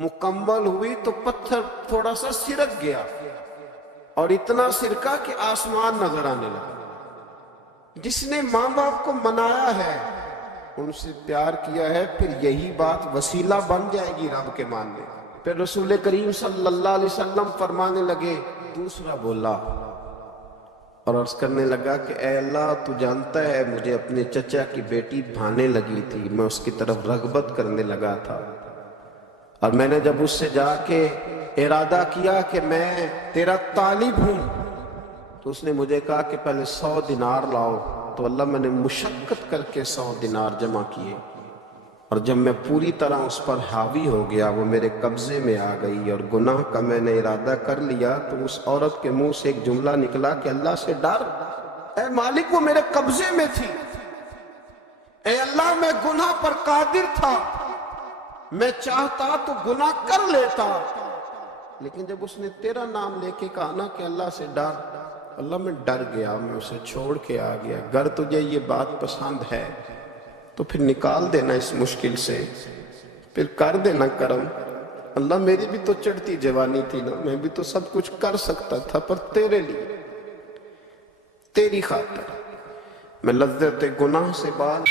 मुकम्मल हुई तो पत्थर थोड़ा सा सिरक गया और इतना सिरका कि आसमान नजर आने लगा। जिसने माँ बाप को मनाया है, उनसे प्यार किया है, फिर यही बात वसीला बन जाएगी रब के मानने। फिर रसूल करीम सल्लल्लाहु अलैहि वसल्लम फरमाने लगे, दूसरा बोला और अर्ज करने लगा कि ऐ अल्लाह, तू जानता है मुझे अपने चचा की बेटी भाने लगी थी, मैं उसकी तरफ रगबत करने लगा था, और मैंने जब उससे जाके इरादा किया कि मैं तेरा तालिब हूं, तो उसने मुझे कहा कि पहले 100 दिनार लाओ। तो अल्लाह, मैंने मुशक्कत करके 100 दिनार जमा किए, और जब मैं पूरी तरह उस पर हावी हो गया, वो मेरे कब्जे में आ गई और गुनाह का मैंने इरादा कर लिया, तो उस औरत के मुंह से एक जुमला निकला कि अल्लाह से डर, ऐ मालिक वो मेरे कब्जे में थी, ऐ अल्लाह मैं गुनाह पर कादिर था, मैं चाहता तो गुनाह कर लेता, लेकिन जब उसने तेरा नाम लेके कहा ना कि अल्लाह से डर, अल्लाह मैं डर गया, मैं उसे छोड़ के आ गया। अगर तुझे ये बात पसंद है तो फिर निकाल देना इस मुश्किल से, फिर कर देना करम। अल्लाह मेरी भी तो चढ़ती जवानी थी ना, मैं भी तो सब कुछ कर सकता था, पर तेरे लिए, तेरी खातिर मैं लज्जत गुनाह से बाल